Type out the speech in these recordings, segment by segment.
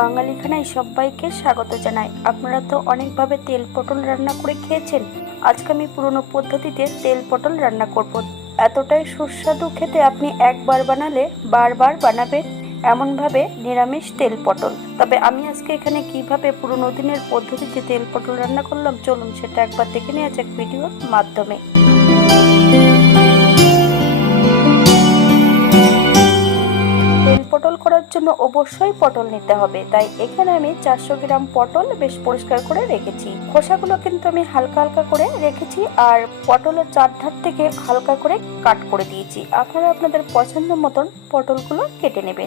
বাঙালি খানায় সবাইকে স্বাগত জানাই। আপনারা তো অনেকভাবে তেল পটল রান্না করে খেয়েছেন। আজকে আমি পুরনো পদ্ধতিতে তেল পটল রান্না করব। এতটাই সুস্বাদু খেতে, আপনি একবার বানালে বারবার বানাবেন এমনভাবে নিরামিষ তেল পটল। তবে আমি আজকে এখানে কিভাবে পুরনো দিনের পদ্ধতিতে তেল পটল রান্না করলাম, চলুন সেটা একবার দেখে নেওয়া যাক ভিডিওর মাধ্যমে। তেল পটল করার জন্য অবশ্যই পটল নিতে হবে, তাই এখানে আমি 400 গ্রাম পটল বেশ পরিষ্কার করে রেখেছি। খোসাগুলো কিন্তু আমি হালকা হালকা করে রেখেছি, আর পটলের চারধার থেকে হালকা করে কাট করে দিয়েছি। আপনারা আপনাদের পছন্দ মতন পটলগুলো কেটে নেবেন।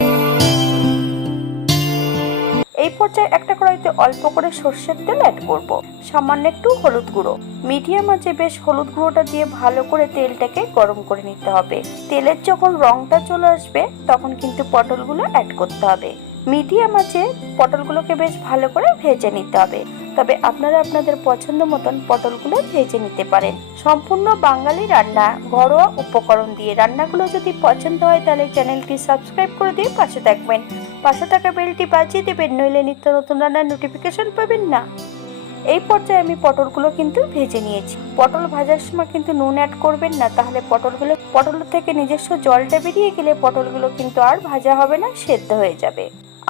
এই পর্যায়ে একটা কড়াইতে অল্প করে সর্ষের তেল অ্যাড করব, সামান্য একটু হলুদ গুঁড়ো। মিডিয়াম আঁচে বেশ হলুদ গুঁড়োটা দিয়ে ভালো করে তেলটাকে গরম করে নিতে হবে। তেলের যখন রংটা চলে আসবে তখন কিন্তু পটলগুলো অ্যাড করতে হবে। মিডিয়াম আঁচে পটলগুলোকে বেশ ভালো করে ভেজে নিতে হবে। তবে আপনারা আপনাদের পছন্দ মতন পটলগুলো ভেজে নিতে পারেন। সম্পূর্ণ বাঙালি রান্না, ঘরোয়া উপকরণ দিয়ে। রান্নাগুলো যদি পছন্দ হয় তাহলে চ্যানেলটি সাবস্ক্রাইব করে দিয়ে পাশে থাকবেন। পাশে থাকা বেলটি বাজিয়ে দেবেন, নইলে নিত্য নতুন রান্নার নোটিফিকেশন পাবেন না। এই পর্যায়ে আমি পটলগুলো কিন্তু ভেজে নিয়েছি। পটল ভাজার সময় কিন্তু নুন অ্যাড করবেন না, তাহলে পটল থেকে নিজস্ব জলটা বেরিয়ে গেলে পটলগুলো কিন্তু আর ভাজা হবে না, সেদ্ধ হয়ে যাবে।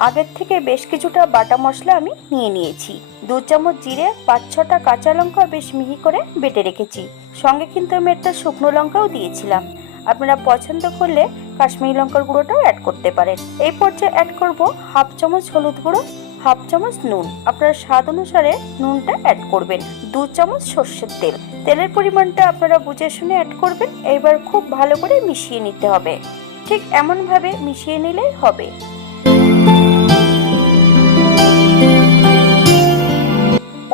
আগের থেকে বেশ কিছুটা বাটা মশলা আমি নিয়ে নিয়েছি। 2 চামচ জিরে, 5-6টা কাঁচা লঙ্কা বেশ মিহি করে বেটে রেখেছি। সঙ্গে কিন্তু আমি একটা শুকনো লঙ্কাও দিয়েছিলাম। আপনারা পছন্দ করলে কাশ্মীরি লঙ্কার গুঁড়োটাও অ্যাড করতে পারেন। এই পর্যায়ে অ্যাড করব 1/2 চামচ হলুদ গুঁড়ো, 1/2 চামচ নুন। আপনারা স্বাদ অনুসারে নুনটা অ্যাড করবেন। 2 চামচ সর্ষের তেল। তেলের পরিমাণটা আপনারা বুঝে শুনে অ্যাড করবেন। এবার খুব ভালো করে মিশিয়ে নিতে হবে। ঠিক এমনভাবে মিশিয়ে নিলেই হবে।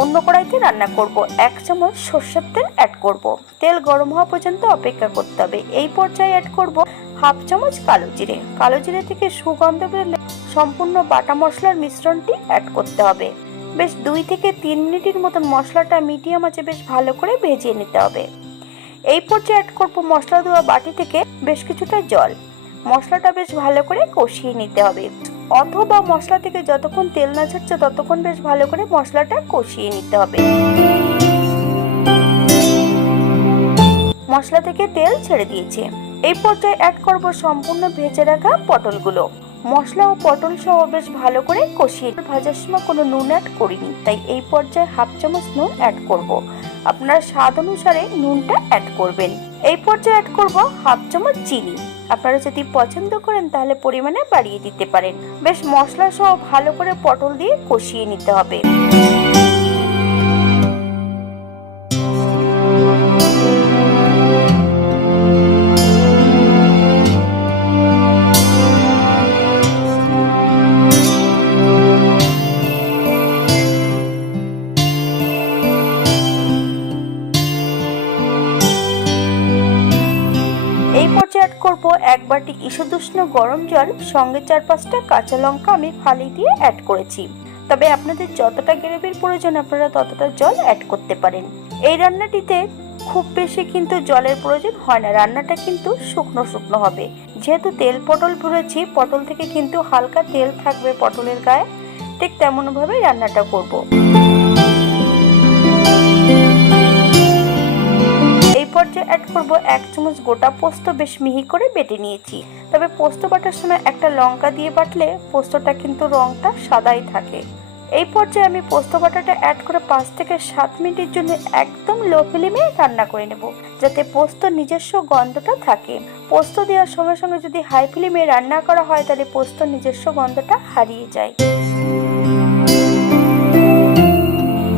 অন্য কড়াইতে রান্না করব। 1 চামচ সর্ষের তেল অ্যাড করব। তেল গরম হওয়া পর্যন্ত অপেক্ষা করতে হবে। এই পর্যায়ে অ্যাড করব 1/2 চামচ কালো জিরে। কালো জিরে থেকে সুগন্ধ বেরোলে সম্পূর্ণ বাটা মশলার মিশ্রণটি অ্যাড করতে হবে। বেশ 2 থেকে 3 মিনিটের মতন মশলাটা মিডিয়াম আঁচে বেশ ভালো করে ভেজে নিতে হবে। এই পর্যায়ে অ্যাড করব মশলা দেওয়া বাটি থেকে বেশ কিছুটা জল। মশলাটা বেশ ভালো করে কষিয়ে নিতে হবে, অথবা মশলা থেকে যতক্ষণ তেল না ছাড়ছে ততক্ষণ বেশ ভালো করে মশলাটা কষিয়ে নিতে হবে। মশলা থেকে তেল ছেড়ে দিয়েছে। এই পর্যায়ে অ্যাড করব সম্পূর্ণ ভেজে রাখা পটলগুলো। মশলা ও পটল সহ বেশ ভালো করে কষিয়ে। ভাজার সময় কোনো নুন অ্যাড করিনি, তাই এই পর্যায়ে 1/2 চামচ নুন অ্যাড করব। আপনারা স্বাদ অনুসারে নুনটা অ্যাড করবেন। এই পর্যায়ে অ্যাড করব 1/2 চামচ চিনি। আপনারা যদি পছন্দ করেন তাহলে পরিমাণে বাড়িয়ে দিতে পারেন। বেশ মশলা সহ ভালো করে পটল দিয়ে কষিয়ে নিতে হবে। এই পর্যায়ে অ্যাড করব 1 বাটি ঈষদুষ্ণ গরম জল, সঙ্গে 4-5টা কাঁচা লঙ্কা আমি ফালি দিয়ে অ্যাড করেছি। তবে আপনাদের যতটা গ্রেভির প্রয়োজন আপনারা ততটা জল অ্যাড করতে পারেন। এই রান্নাটিতে খুব বেশি কিন্তু জলের প্রয়োজন হয় না, রান্নাটা কিন্তু শুকনো শুকনো হবে। যেহেতু তেল পটল ভরেছি, পটল থেকে কিন্তু হালকা তেল থাকবে পটলের গায়ে, ঠিক তেমন ভাবে রান্নাটা করব। এই পর্যায়ে অ্যাড করব 1 চামচ গোটা পোস্ত, বেশ মিহি করে বেটে নিয়েছি। তবে পোস্ত বাটার সময় একটা লঙ্কা দিয়ে বাটলে পোস্তটা কিন্তু রংটা সাদাই থাকে। এই পর্যায়ে আমি পোস্ত বাটাটা অ্যাড করে 5 থেকে 7 মিনিটের জন্য একদম লো ফ্লেমে রান্না করে নেব, যাতে পোস্ত নিজস্ব গন্ধটা থাকে। পোস্ত দেওয়ার সঙ্গে সঙ্গে যদি হাই ফ্লেমে রান্না করা হয় তাহলে পোস্ত নিজস্ব গন্ধটা হারিয়ে যায়।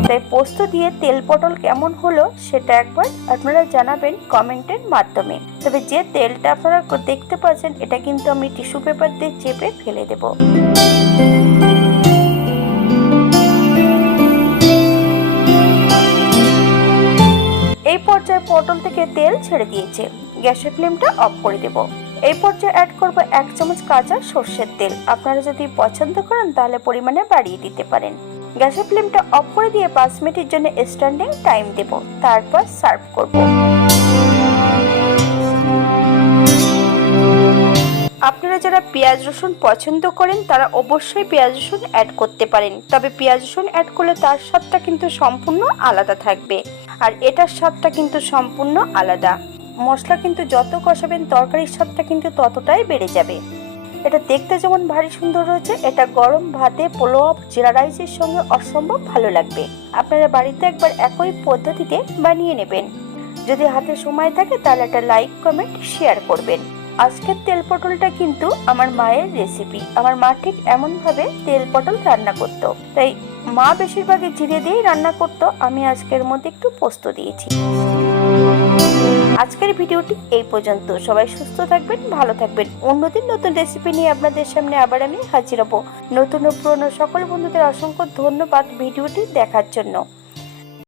তাই পোস্ত দিয়ে তেল পটল কেমন হলো সেটা একবার আপনারা জানাবেন কমেন্টের মাধ্যমে। তবে যে তেলটা আপনারা দেখতে পাচ্ছেন এটা কিন্তু আমি টিস্যু পেপার দিয়ে চেপে ফেলে দেব। এই পর্যায়ে পটল থেকে তেল ছেড়ে দিয়েছে। গ্যাসের ফ্লেমটা অফ করে দেব। এই পর্যায়ে অ্যাড করব 1 চামচ কাঁচা সর্ষের তেল। আপনারা যদি পছন্দ করেন তাহলে পরিমাণে বাড়িয়ে দিতে পারেন। গ্যাসের ফ্লেমটা অফ করে দিয়ে 5 মিনিটের জন্য স্ট্যান্ডিং টাইম দেব, তারপর সার্ভ করব। আপনারা যারা পেঁয়াজ রসুন পছন্দ করেন তারা অবশ্যই পেঁয়াজ রসুন অ্যাড করতে পারেন, তবে পেঁয়াজ রসুন অ্যাড করলে তার স্বাদটা কিন্তু সম্পূর্ণ আলাদা থাকবে, আর এটার স্বাদটা কিন্তু সম্পূর্ণ আলাদা। মশলা কিন্তু যত কষাবেন তরকারির স্বাদটা কিন্তু ততটাই বেড়ে যাবে। এটা দেখতে যেমন ভারী সুন্দর হয়েছে, এটা গরম ভাতে, পোলাও, জিরা রাইসের সঙ্গে অসম্ভব ভালো লাগবে। আপনারা বাড়িতে একবার একই পদ্ধতিতে বানিয়ে নেবেন। যদি হাতে সময় থাকে তাহলে একটা লাইক, কমেন্ট, শেয়ার করবেন। আজকের তেল পটলটা কিন্তু আমার মায়ের রেসিপি। আমার মা ঠিক এমন ভাবে তেল পটল রান্না করতো, তাই মা বেশিরভাগই জিরে দিয়েই রান্না করতো। আমি আজকের মধ্যে একটু পোস্ত দিয়েছি। আজকের ভিডিওটি এই পর্যন্ত। সবাই সুস্থ থাকবেন, ভালো থাকবেন। অন্যদিন নতুন রেসিপি নিয়ে আপনাদের সামনে আবার আমি হাজির হব। নতুন ও পুরনো সকল বন্ধুদের অসংখ্য ধন্যবাদ ভিডিওটি দেখার জন্য।